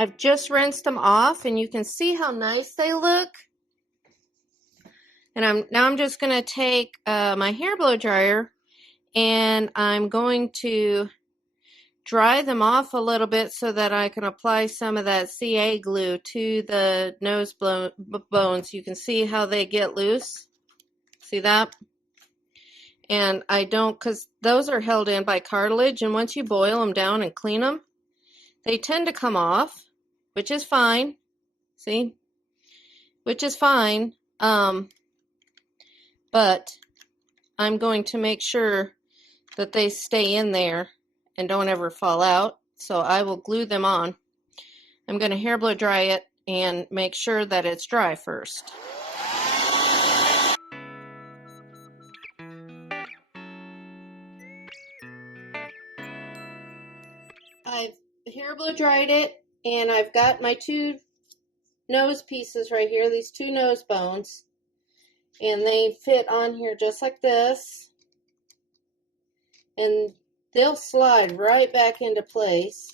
I've just rinsed them off, and you can see how nice they look. And now I'm just going to take my hair blow dryer, and I'm going to dry them off a little bit so that I can apply some of that CA glue to the nose bones. You can see how they get loose. See that? And I don't, because those are held in by cartilage, and once you boil them down and clean them, they tend to come off, which is fine. See? Which is fine. But I'm going to make sure that they stay in there and don't ever fall out. So I will glue them on. I'm going to hair blow dry it and make sure that it's dry first. I've hair blow dried it, and I've got my two nose pieces right here, these two nose bones, and they fit on here just like this, and they'll slide right back into place.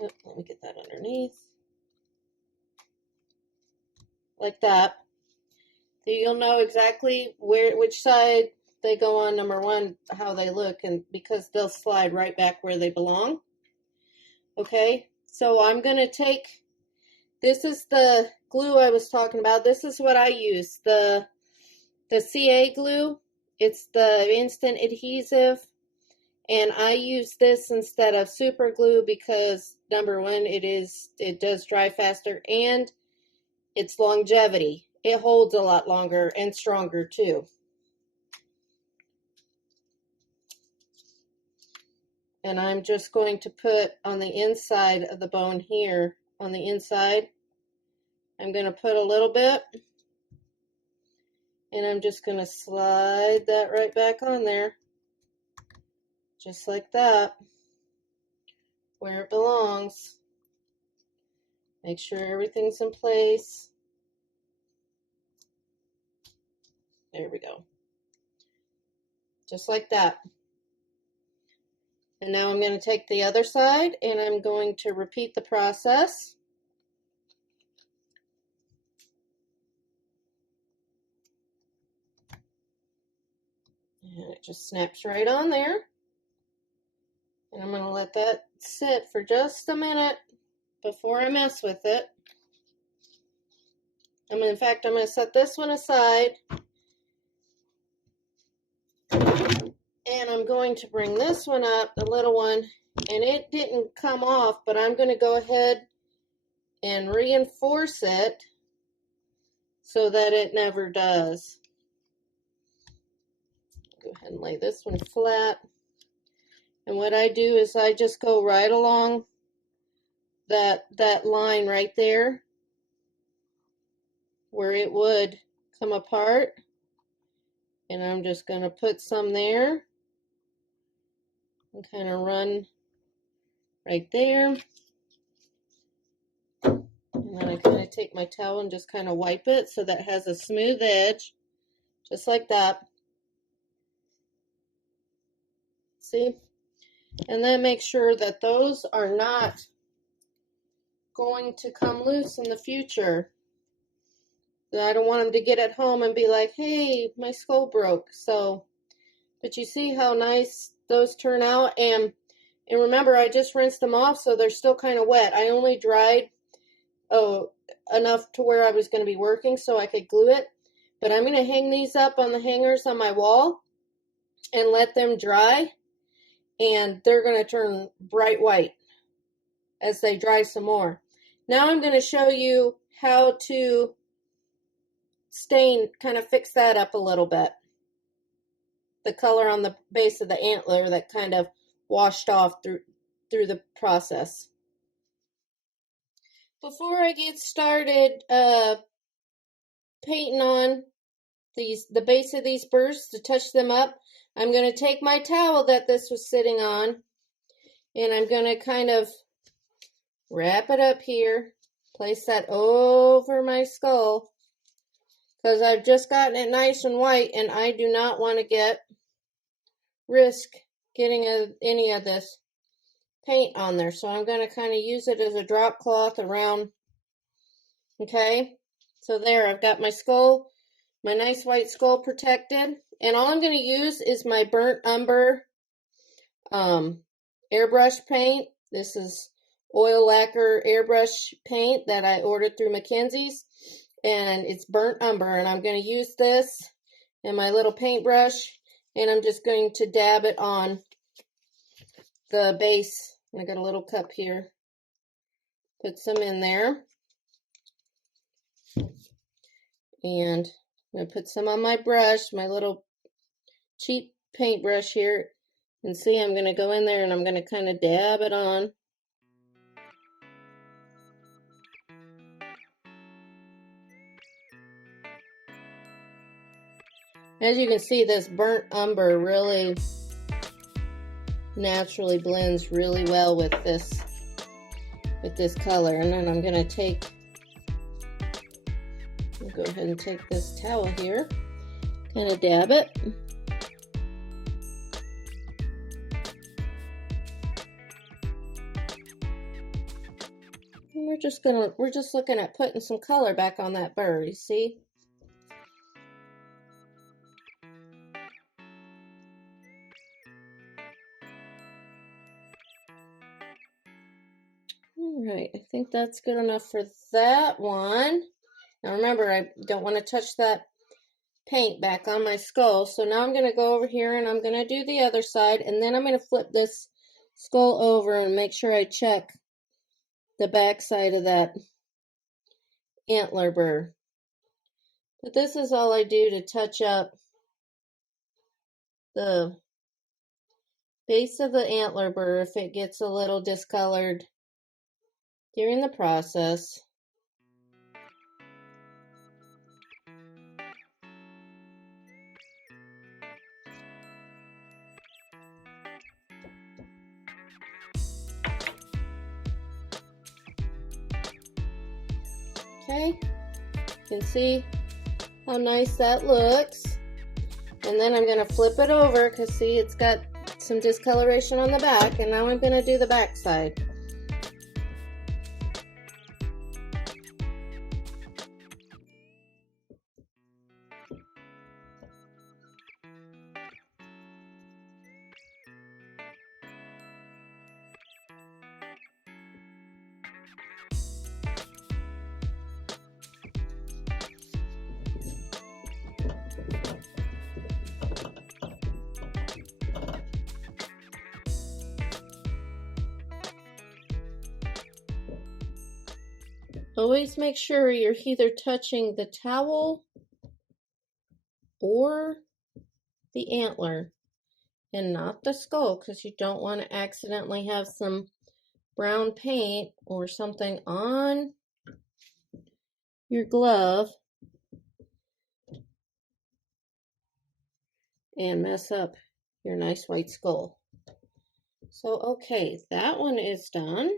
Oh, let me get that underneath. Like that. So you'll know exactly which side they go on, number one, how they look, and because they'll slide right back where they belong. Okay, so I'm going to take, this is the glue I was talking about. This is what I use, the CA glue. It's the instant adhesive, and I use this instead of super glue because number one, it does dry faster, and it's longevity. It holds a lot longer and stronger too. And I'm just going to put on the inside of the bone here, on the inside, I'm going to put a little bit, and I'm just going to slide that right back on there, just like that, where it belongs. Make sure everything's in place. There we go. Just like that. And now I'm going to take the other side, and I'm going to repeat the process. And it just snaps right on there. And I'm going to let that sit for just a minute before I mess with it. In fact, I'm going to set this one aside. And I'm going to bring this one up, the little one, and it didn't come off, but I'm going to go ahead and reinforce it so that it never does. Go ahead and lay this one flat. And what I do is I just go right along that line right there where it would come apart. And I'm just going to put some there and kind of run right there. And then I kind of take my towel and just kind of wipe it so that it has a smooth edge, just like that. See? And then make sure that those are not going to come loose in the future. I don't want them to get at home and be like, hey, my skull broke. So, but you see how nice those turn out? And remember, I just rinsed them off, so they're still kind of wet. I only dried enough to where I was going to be working so I could glue it. But I'm going to hang these up on the hangers on my wall and let them dry. And they're going to turn bright white as they dry some more. Now I'm going to show you how to stain, kind of fix that up a little bit. The color on the base of the antler that kind of washed off through the process. Before I get started painting on the base of these burrs to touch them up, I'm going to take my towel that this was sitting on, and I'm going to kind of wrap it up here, place that over my skull, because I've just gotten it nice and white, and I do not want to risk getting any of this paint on there. So I'm going to kind of use it as a drop cloth around. Okay, so there, I've got my skull, my nice white skull protected. And all I'm going to use is my burnt umber airbrush paint. This is oil lacquer airbrush paint that I ordered through Mackenzie's. And it's burnt umber. And I'm going to use this and my little paintbrush. And I'm just going to dab it on the base. I got a little cup here. Put some in there. And I'm going to put some on my brush, my little cheap paintbrush here. And see, I'm going to go in there and I'm going to kind of dab it on. As you can see, this burnt umber really naturally blends really well with this color. And then I'm going to take, I'll go ahead and take this towel here, kind of dab it. And we're just looking at putting some color back on that burr, you see? Alright, I think that's good enough for that one. Now remember, I don't want to touch that paint back on my skull. So now I'm going to go over here and I'm going to do the other side. And then I'm going to flip this skull over and make sure I check the back side of that antler burr. But this is all I do to touch up the base of the antler burr if it gets a little discolored during the process. Okay, you can see how nice that looks. And then I'm going to flip it over because see, it's got some discoloration on the back. And now I'm going to do the back side. Always make sure you're either touching the towel or the antler and not the skull, because you don't want to accidentally have some brown paint or something on your glove and mess up your nice white skull. So okay, that one is done.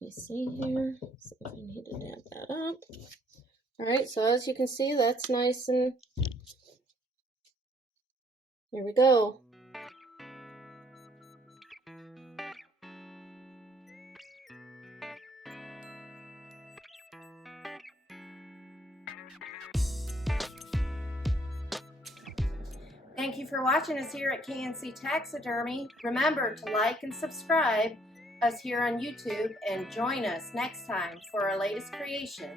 Let me see here, see if I need to dab that up. Alright, so as you can see, that's nice, and here we go. Thank you for watching us here at KNC Taxidermy. Remember to like and subscribe us here on YouTube and join us next time for our latest creation.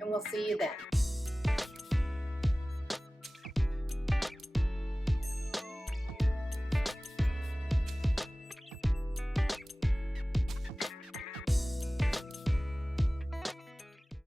And we'll see you then.